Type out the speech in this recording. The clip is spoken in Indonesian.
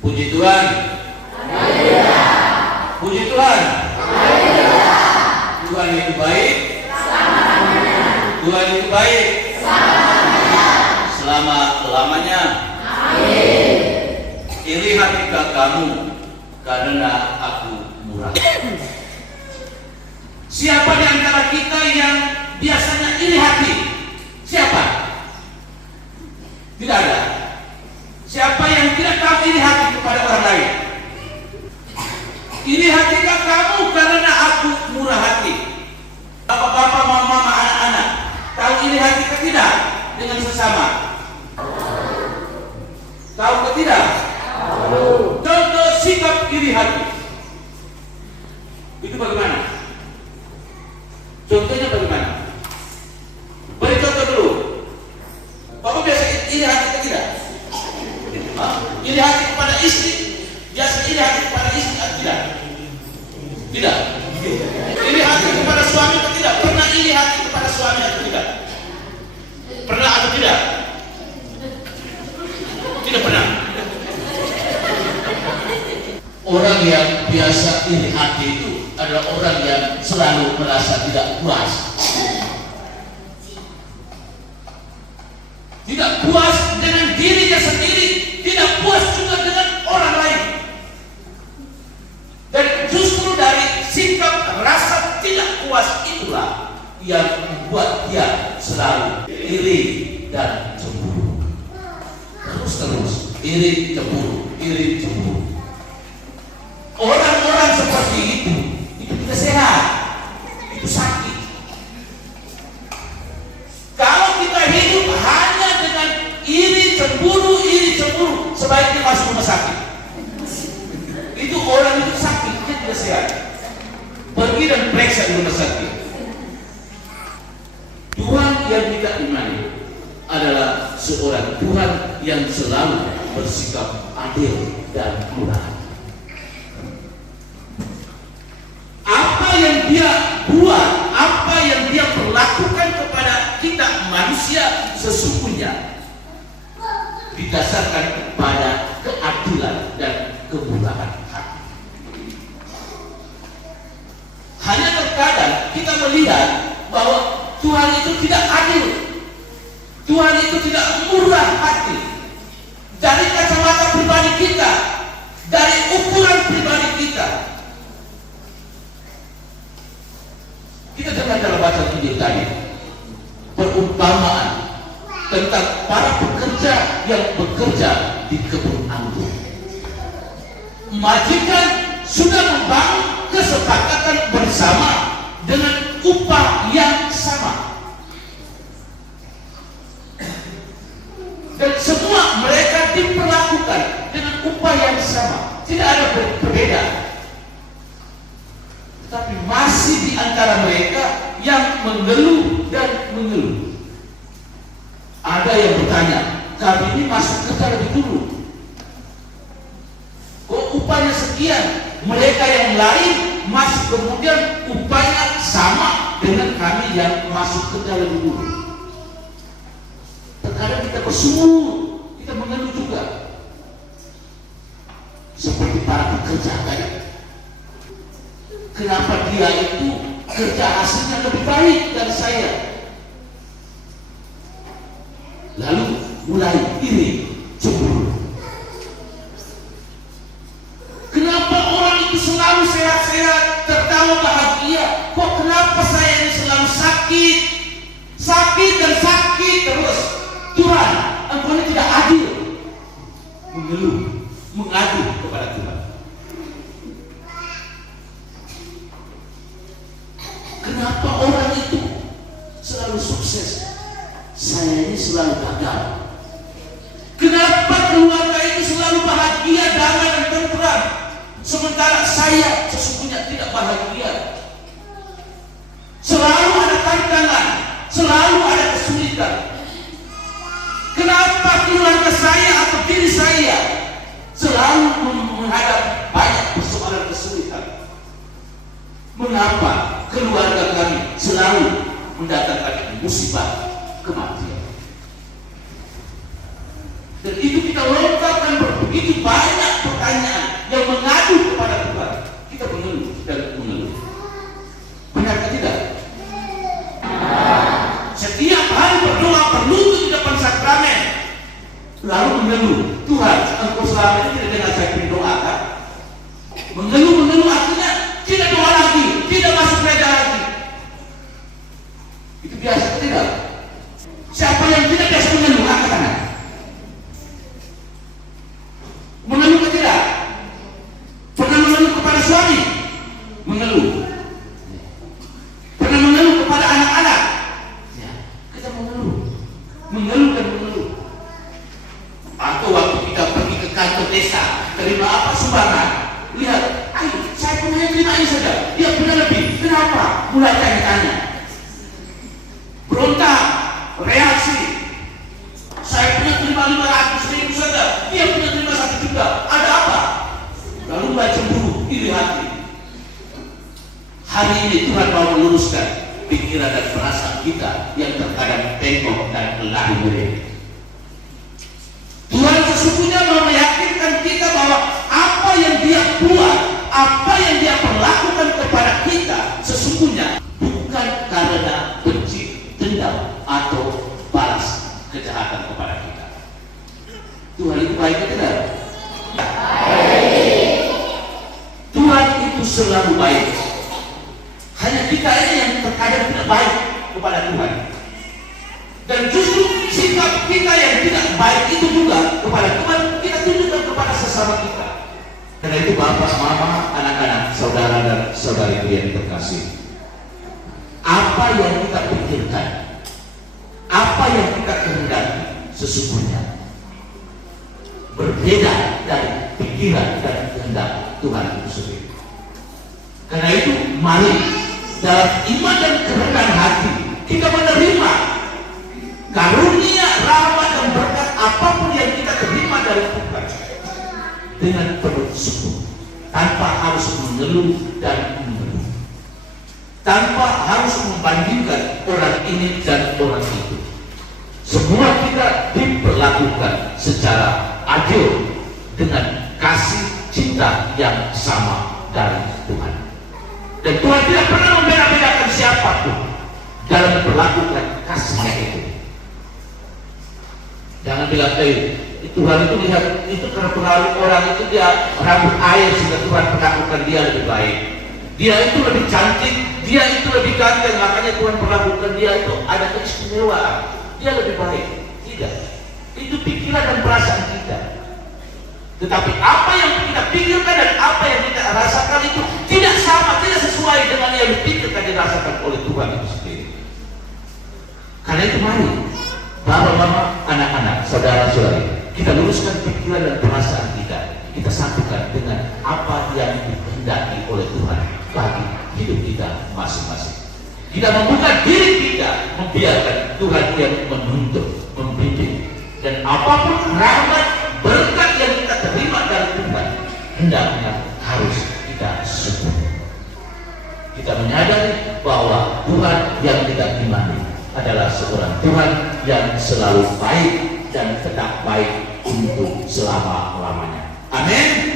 Puji Tuhan. Puji Tuhan. Tuhan itu baik. Tuhan itu baik. Selama-lamanya. Iri hatikah kamu karena aku murah. Siapa di antara kita yang biasanya iri hati? Siapa? Tidak ada. Siapa yang tidak tahu iri hati kepada orang lain? Iri hatikah kamu karena aku murah hati? Bapak-bapak, mama-mama, anak-anak, tahu iri hati ke tidak dengan sesama? Tahu ke tidak? Contoh sikap iri hati itu bagaimana? Contohnya bagaimana? Beri contoh dulu. Bapak biasa iri hati ke tidak? Iri hati kepada istri, biasa iri hati kepada istri atau tidak? Tidak. Iri hati kepada suami atau tidak? Pernah iri hati kepada suami atau tidak? Pernah atau tidak? Tidak pernah. Orang yang biasa iri hati itu adalah orang yang selalu merasa tidak puas. Tidak puas dengan dirinya sendiri, tidak puas juga dengan orang lain. Dan justru dari sikap rasa tidak puas itulah yang membuat dia selalu iri dan cemburu. Terus iri cemburu, iri cemburu. Orang-orang seperti itu tidak sehat, itu sakit. Kalau kita hidup hanya dengan iri cemburu, sebaiknya masuk rumah sakit. Itu orang itu sakit, dia tidak sehat. Pergi dan periksa di rumah sakit. Tuhan yang kita imani adalah seorang Tuhan yang selalu bersikap adil dan murah. Apa yang dia buat, apa yang dia perlakukan kepada kita manusia sesungguhnya didasarkan kepada keadilan dan kemurahan hati. Hanya terkadang kita melihat bahwa Tuhan itu tidak adil, Tuhan itu tidak murah hati. Dari kacamata pribadi kita, dari ukuran pribadi kita. Kita dengar dalam bacaan Injil tadi perumpamaan tentang para pekerja yang bekerja di kebun anggur. Majikan sudah membangun kesepakatan bersama dengan upah yang sama, dan semua mereka diperlakukan dengan upah yang sama, tidak ada perbedaan. Tapi masih di antara mereka yang mengeluh dan mengeluh. Ada yang bertanya, kami ini masuk kerja lebih dulu, kok upahnya sekian? Mereka yang lain masih kemudian upahnya sama dengan kami yang masuk kerja lebih dulu. Terkadang kita bersungut, kita mengeluh juga, seperti para pekerja tadi. Kenapa dia itu kerja hasilnya lebih baik dari saya? Lalu mulai iri, cemburu. Kenapa orang itu selalu sehat-sehat, tertawa bahagia? Kok kenapa saya ini selalu sakit? Sakit dan sakit terus. Tuhan, Engkau ini tidak adil. Mengeluh, mengadu kepada Tuhan. Kenapa orang itu selalu sukses, saya ini selalu gagal? Kenapa keluarga itu selalu bahagia, damai dan tentram, sementara saya sesungguhnya tidak bahagia? Selalu ada tantangan, selalu ada kesulitan. Kenapa keluarga saya atau diri saya selalu menghadap banyak persoalan kesulitan? Mengapa keluarga kami selalu mendatangkan musibah kematian? Dan itu kita lontarkan begitu banyak lalu mengeluh, Tuhan, Engkau selama ini tidak dengar saya berdoa kan? Mengeluh artinya tidak doa lagi, tidak masuk gereja lagi. Itu biasa tidak? Siapa yang tidak biasa mengeluh, angkat tangan. Mengeluh tidak? Pernah mengeluh kepada suami? Mengeluh. Pernah mengeluh kepada anak-anak? Ya, kita mengeluh dan mengeluh. Atau waktu kita pergi ke kantor desa, terima apa sumbangan? Lihat, ayo, saya punya terimain saja. Dia punya lebih. Kenapa? Mulai tanya-tanya. Berontak, reaksi. Saya punya terima 500.000 saja. Dia punya terima 1 juta. Ada apa? Lalu mulai cemburu, iri hati. Hari ini Tuhan mau meluruskan pikiran dan perasaan kita yang terkadang tengok dan lari mereka. Tuhan sesungguhnya mau meyakinkan kita bahwa apa yang Dia buat, apa yang Dia perlakukan kepada kita sesungguhnya bukan karena benci, dendam atau balas kejahatan kepada kita. Tuhan itu baik atau tidak? Tuhan itu selalu baik. Hanya kita ini yang terkadang tidak baik kepada Tuhan. Dan justru sikap kita yang tidak baik itu juga kepada Tuhan kita tunjukkan kepada sesama kita. Karena itu bapak, mama, anak-anak, saudara dan saudari yang terkasih, apa yang kita pikirkan, apa yang kita kehendaki sesungguhnya berbeda dari pikiran dan kehendak Tuhan itu sendiri. Karena itu mari dalam iman dan kerendahan hati kita menerima karunia, rahmat dan berkat apapun yang kita terima dari Tuhan dengan penuh syukur, tanpa harus mengeluh dan mengeluh, tanpa harus membandingkan orang ini dan orang itu. Semua kita diperlakukan secara adil dengan kasih cinta yang sama dari Tuhan. Dan Tuhan tidak pernah membeda-bedakan siapapun dalam memperlakukan kasihnya itu. Jangan bilang, Tuhan itu lihat itu karena pengaruh orang itu dia rambut air sehingga Tuhan perlakukan dia lebih baik. Dia itu lebih cantik, dia itu lebih ganteng, makanya Tuhan perlakukan dia itu ada keistimewaan. Dia lebih baik. Tidak. Itu pikiran dan perasaan kita. Tetapi apa yang kita pikirkan dan apa yang kita rasakan itu tidak sama, tidak sesuai dengan yang dipikirkan dan dirasakan oleh Tuhan itu sendiri. Karena itu mari bapak, mama, anak-anak, saudara-saudari, kita luruskan pikiran dan perasaan kita. Kita satukan dengan apa yang dikehendaki oleh Tuhan bagi hidup kita masing-masing. Kita membuka diri kita, membiarkan Tuhan yang menuntun, membimbing, dan apapun rahmat, berkat yang kita terima dari Tuhan, hendaknya harus kita syukur. Kita menyadari bahwa Tuhan yang kita imani adalah seorang Tuhan yang selalu baik dan tetap baik untuk selama-lamanya. Amin.